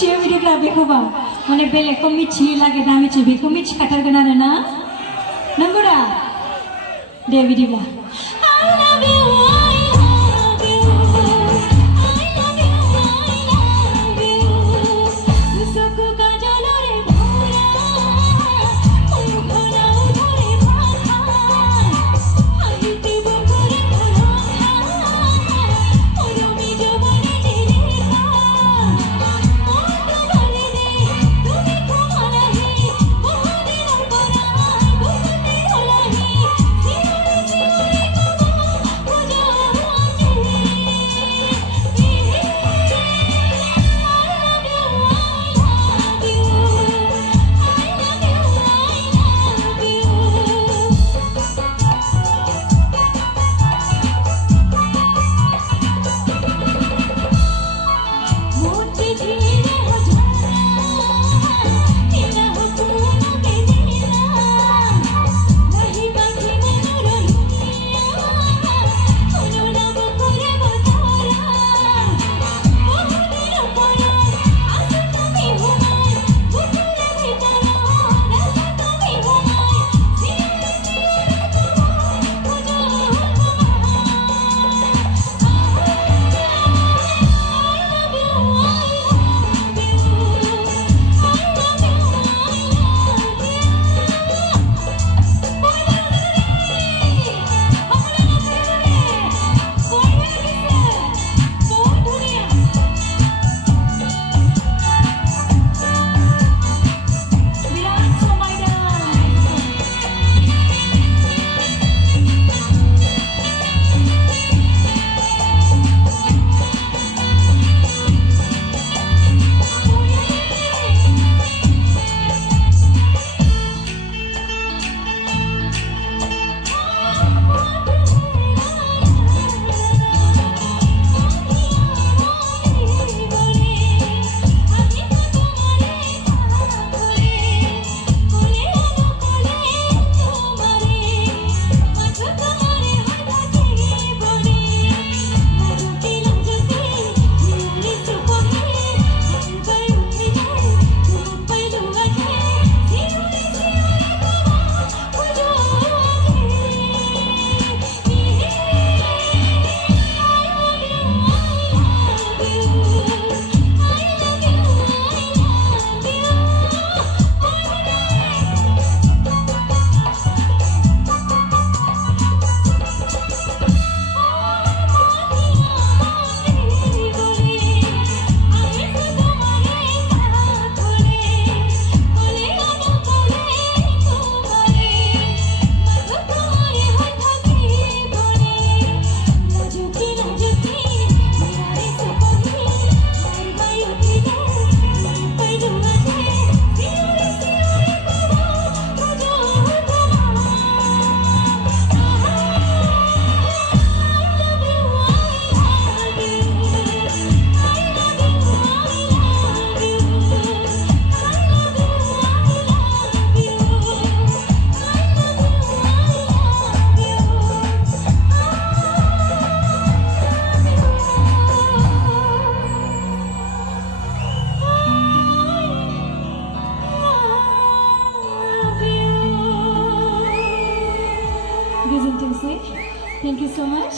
मिथियो बिदिब्ला बेखौबा माने बेलेगखौ मिथियै लागै दा मिथियो बेखौ मिथिखाथारगोन आरो ना नंगौ दा दे बिदिब्ला Dusoku Kajolere Bhora Ughana udhare matha Haite bokore kolokha Orami jobane jelekha Moto bole de tumi khomalahi Bohodinar pora bohoti holahi Siore siore kobo pujo hoche Thank you so much.